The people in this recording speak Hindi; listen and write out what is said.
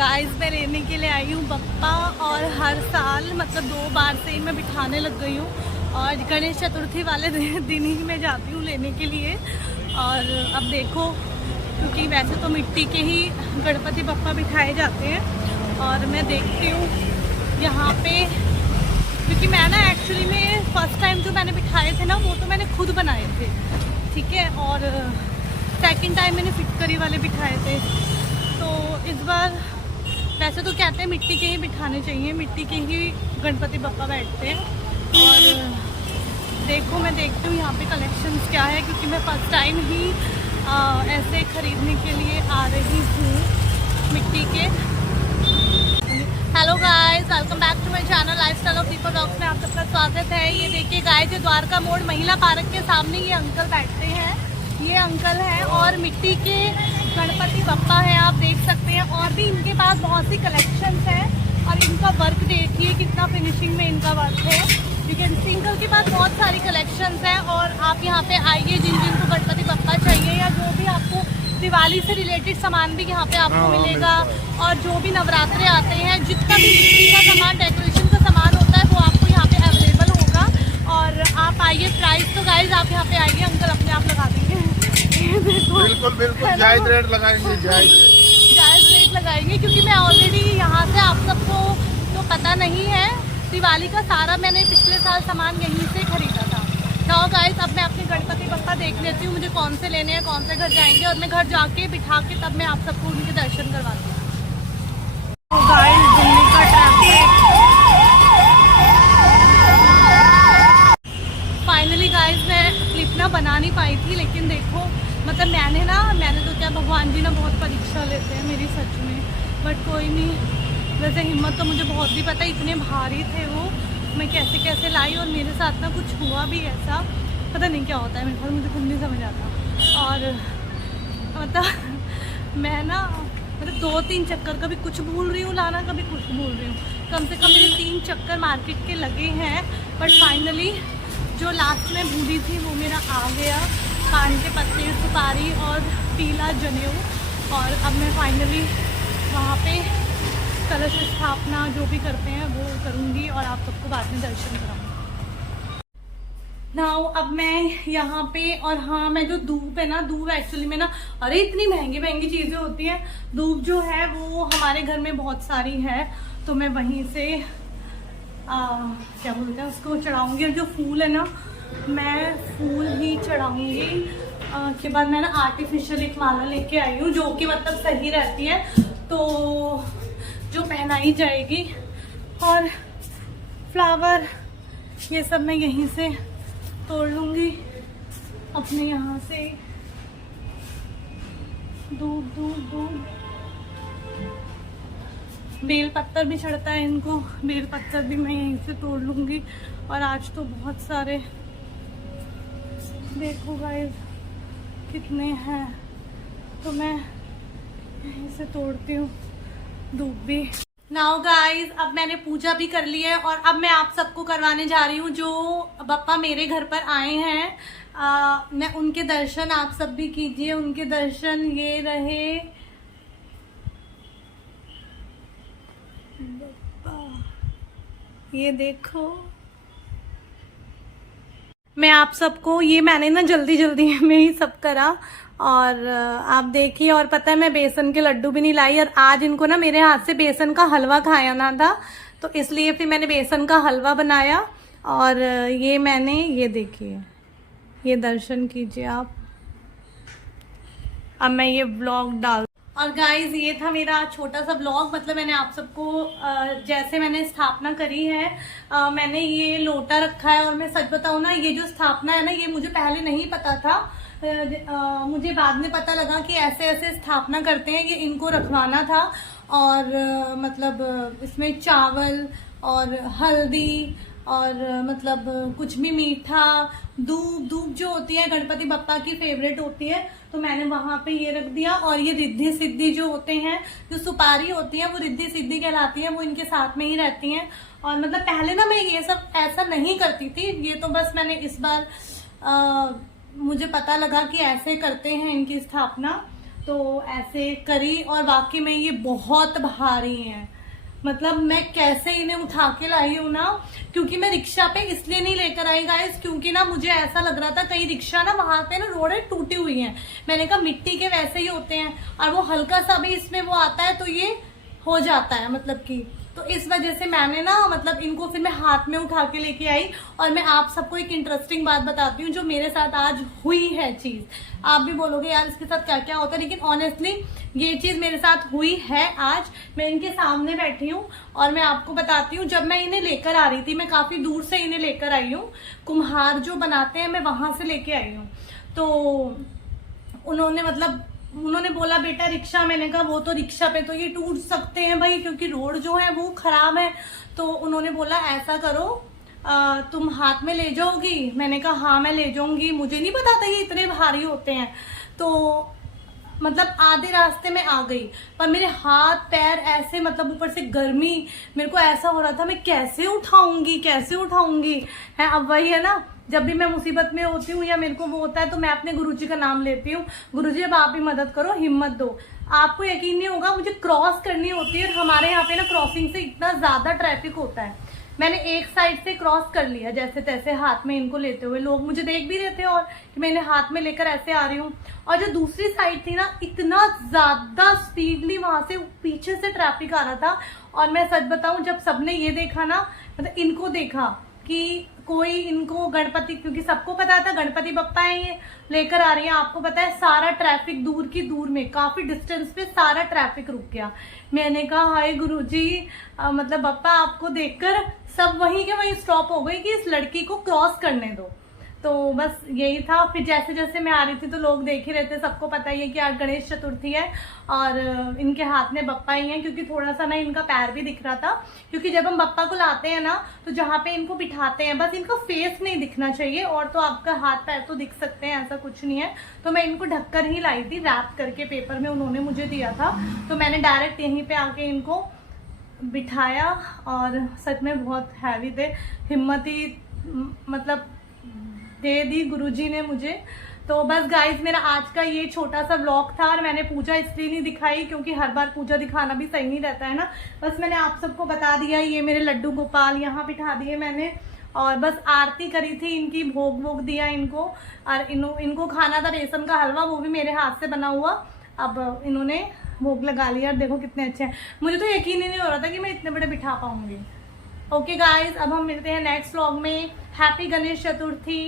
गाइस मैं लेने के लिए आई हूँ बप्पा, और हर साल मतलब 2 बार से ही मैं बिठाने लग गई हूँ। और गणेश चतुर्थी वाले दिन ही मैं जाती हूँ लेने के लिए। और अब देखो, क्योंकि वैसे तो मिट्टी के ही गणपति बप्पा बिठाए जाते हैं, और मैं देखती हूँ यहाँ पे, क्योंकि मैं ना एक्चुअली में फर्स्ट टाइम जो मैंने बिठाए थे ना वो तो मैंने खुद बनाए थे, ठीक है। और सेकंड टाइम मैंने फिटकरी वाले बिठाए थे। तो इस बार वैसे तो कहते हैं मिट्टी के ही बिठाने चाहिए, मिट्टी के ही गणपति बप्पा बैठते हैं। और देखो मैं देखती हूँ यहाँ पे कलेक्शंस क्या है, क्योंकि मैं फर्स्ट टाइम ही ऐसे ख़रीदने के लिए आ रही हूँ मिट्टी के। Hello guys, welcome back to my channel lifestyle of Deepak blogs में आप सबका स्वागत है। ये देखिए गाइस, द्वारका मोड़ महिला पार्क के सामने ये अंकल बैठते हैं, ये अंकल हैं, और मिट्टी के गणपति बप्पा हैं, आप देख सकते हैं। और भी इनके पास बहुत सी कलेक्शंस हैं, और इनका वर्क देखिए कितना फिनिशिंग में इनका वर्क है, क्योंकि अंकल के पास बहुत सारी कलेक्शंस हैं। और आप यहाँ पे आइए, जिन जिनको गणपति बप्पा चाहिए या जो भी आपको दिवाली से रिलेटेड सामान भी यहाँ पे आपको मिलेगा। और जो भी नवरात्रे आते हैं, जितना भी मिट्टी का सामान, डेकोरेशन का सामान होता है, वो आपको यहाँ पे अवेलेबल होगा। और आप आइए, प्राइस तो गाइज आप यहाँ पे आइए, अंकल अपने आप लगा देंगे। बिल्कुल बिल्कुल जायज रेट लगाएंगे, जायज रेट लगाएंगे, क्योंकि मैं ऑलरेडी यहाँ से, आप सबको तो पता नहीं है, दिवाली का सारा मैंने पिछले साल सामान यहीं से खरीदा था। तो गाइस अब मैं अपने गणपति बप्पा देख लेती हूँ, मुझे कौन से लेने हैं, कौन से घर जाएंगे, और मैं घर जाके बिठा के तब मैं आप सबको उनके दर्शन करवाती हूँ। तो गाइस दिल्ली का ट्रैफिक, फाइनली गाइस मैं क्लिप ना बना नहीं पाई थी, लेकिन देखो मतलब मैंने तो क्या, भगवान जी ना बहुत परीक्षा लेते हैं मेरी सच में। बट कोई नहीं, वैसे हिम्मत तो मुझे बहुत ही पता है, इतने भारी थे वो, मैं कैसे कैसे लाई। और मेरे साथ ना कुछ हुआ भी ऐसा, पता नहीं क्या होता है मेरे पास, मुझे खुद नहीं समझ आता। और मतलब मैं ना मतलब 2-3 चक्कर, कभी कुछ भूल रही हूँ लाना, कभी कुछ भूल रही हूँ। कम से कम मेरे 3 चक्कर मार्केट के लगे हैं, बट फाइनली जो लास्ट में भूली थी वो मेरा आ गया, पान के पत्ते, सुपारी और पीला जनेऊ। और अब मैं फाइनली वहाँ पे कलश स्थापना जो भी करते हैं वो करूँगी, और आप सबको बाद में दर्शन कराऊंगी। नाउ अब मैं यहाँ पे, और हाँ मैं जो धूप है ना, धूप एक्चुअली में ना, अरे इतनी महंगी महंगी चीज़ें होती हैं, धूप जो है वो हमारे घर में बहुत सारी है, तो मैं वहीं से क्या बोलते हैं उसको चढ़ाऊंगी। और जो फूल है ना, मैं फूल ही चढ़ाऊंगी। के बाद मैं ना आर्टिफिशियल एक माला लेके आई हूँ, जो कि मतलब सही रहती है, तो जो पहनाई जाएगी। और फ्लावर ये सब मैं यहीं से तोड़ लूँगी अपने यहाँ से। दूध दूध दूध, बेल पत्तर भी चढ़ता है इनको, बेल पत्तर भी मैं यहीं से तोड़ लूँगी। और आज तो बहुत सारे, देखो गाइस कितने हैं, तो मैं यहीं से तोड़ती हूँ धूप भी। नाउ गाइस अब मैंने पूजा भी कर ली है, और अब मैं आप सबको करवाने जा रही हूँ जो बप्पा मेरे घर पर आए हैं। मैं उनके दर्शन आप सब भी कीजिए, उनके दर्शन। ये रहे बप्पा, ये देखो। मैं आप सबको, ये मैंने ना जल्दी जल्दी में ही सब करा, और आप देखिए। और पता है मैं बेसन के लड्डू भी नहीं लाई, और आज इनको ना मेरे हाथ से बेसन का हलवा खाया ना था, तो इसलिए फिर मैंने बेसन का हलवा बनाया। और ये मैंने, ये देखिए, ये दर्शन कीजिए आप। अब मैं ये व्लॉग डाल, और गाइज ये था मेरा छोटा सा ब्लॉग। मतलब मैंने आप सबको जैसे मैंने स्थापना करी है, मैंने ये लोटा रखा है। और मैं सच बताऊँ ना, ये जो स्थापना है ना, ये मुझे पहले नहीं पता था, मुझे बाद में पता लगा कि ऐसे ऐसे स्थापना करते हैं, ये इनको रखवाना था। और मतलब इसमें चावल और हल्दी और मतलब कुछ भी मीठा, दूध जो होती है गणपति बप्पा की फेवरेट होती है, तो मैंने वहां पे ये रख दिया। और ये रिद्धि सिद्धि जो होते हैं, जो सुपारी होती है वो रिद्धि सिद्धि कहलाती है, वो इनके साथ में ही रहती हैं। और मतलब पहले ना मैं ये सब ऐसा नहीं करती थी, ये तो बस मैंने इस बार मुझे पता लगा कि ऐसे करते हैं इनकी स्थापना। तो ऐसे करी और वाकई में ये बहुत भारी हैं। मतलब मैं कैसे इन्हें उठा के लाई हूँ ना, क्योंकि मैं रिक्शा पे इसलिए नहीं लेकर आई गाइस, क्योंकि ना मुझे ऐसा लग रहा था कहीं रिक्शा ना वहां पे ना रोडें टूटी हुई हैं। मैंने कहा मिट्टी के वैसे ही होते हैं और वो हल्का सा भी इसमें वो आता है तो ये हो जाता है, मतलब कि तो इस वजह से मैंने ना मतलब इनको फिर मैं हाथ में उठा के लेके आई। और मैं आप सबको एक इंटरेस्टिंग बात बताती हूँ जो मेरे साथ आज हुई है चीज। आप भी बोलोगे यार इसके साथ क्या क्या होता है, लेकिन ऑनेस्टली ये चीज मेरे साथ हुई है आज। मैं इनके सामने बैठी हूँ और मैं आपको बताती हूँ, जब मैं इन्हें लेकर आ रही थी, मैं काफी दूर से इन्हें लेकर आई हूँ, कुम्हार जो बनाते हैं मैं वहां से लेके आई हूँ। तो उन्होंने बोला बेटा रिक्शा, मैंने कहा वो तो रिक्शा पे तो ये टूट सकते हैं भाई, क्योंकि रोड जो है वो खराब है। तो उन्होंने बोला ऐसा करो तुम हाथ में ले जाओगी। मैंने कहा हाँ मैं ले जाऊंगी, मुझे नहीं पता था ये इतने भारी होते हैं। तो मतलब आधे रास्ते में आ गई, पर मेरे हाथ पैर ऐसे, मतलब ऊपर से गर्मी, मेरे को ऐसा हो रहा था मैं कैसे उठाऊंगी है। अब वही है ना, जब भी मैं मुसीबत में होती हूँ या मेरे को वो होता है तो मैं अपने गुरुजी का नाम लेती हूँ, गुरुजी अब आप ही मदद करो, हिम्मत दो। आपको यकीन नहीं होगा, मुझे क्रॉस करनी होती है, हमारे यहाँ पे ना क्रॉसिंग से इतना ज्यादा ट्रैफिक होता है। मैंने एक साइड से क्रॉस कर लिया जैसे तैसे हाथ में इनको लेते हुए, लोग मुझे देख भी रहे थे और कि मैंने हाथ में लेकर ऐसे आ रही हूँ। और जो दूसरी साइड थी ना, इतना ज्यादा स्पीडली वहां से पीछे से ट्रैफिक आ रहा था। और मैं सच बताऊं, जब सबने ये देखा ना, मतलब इनको देखा कि कोई इनको गणपति, क्योंकि सबको पता था गणपति बप्पा है ये लेकर आ रही है, आपको पता है सारा ट्रैफिक दूर की दूर में काफी डिस्टेंस पे सारा ट्रैफिक रुक गया। मैंने कहा हाय गुरुजी, मतलब बप्पा आपको देखकर सब वहीं के वहीं स्टॉप हो गई कि इस लड़की को क्रॉस करने दो। तो बस यही था। फिर जैसे जैसे मैं आ रही थी तो लोग देख ही रहे थे, सबको पता ही है कि आज गणेश चतुर्थी है और इनके हाथ में बप्पा ही है, क्योंकि थोड़ा सा ना इनका पैर भी दिख रहा था। क्योंकि जब हम बप्पा को लाते हैं ना तो जहाँ पे इनको बिठाते हैं बस इनका फेस नहीं दिखना चाहिए, और तो आपका हाथ पैर तो दिख सकते हैं, ऐसा कुछ नहीं है। तो मैं इनको ढककर ही लाई थी, रैप करके पेपर में उन्होंने मुझे दिया था, तो मैंने डायरेक्ट यहीं पे आके इनको बिठाया। और सच में बहुत हैवी थे, हिम्मत ही मतलब दे दी गुरुजी ने मुझे। तो बस गाइस मेरा आज का ये छोटा सा व्लॉग था, और मैंने पूजा इसलिए नहीं दिखाई क्योंकि हर बार पूजा दिखाना भी सही नहीं रहता है ना। बस मैंने आप सबको बता दिया, ये मेरे लड्डू गोपाल यहाँ बिठा दिए मैंने, और बस आरती करी थी इनकी, भोग वोग दिया इनको। और इनको खाना था रेशम का हलवा, वो भी मेरे हाथ से बना हुआ। अब इन्होंने भोग लगा लिया, और देखो कितने अच्छे हैं। मुझे तो यकीन ही नहीं हो रहा था कि मैं इतने बड़े बिठा पाऊंगी। ओके गाइज, अब हम मिलते हैं नेक्स्ट व्लॉग में। हैप्पी गणेश चतुर्थी।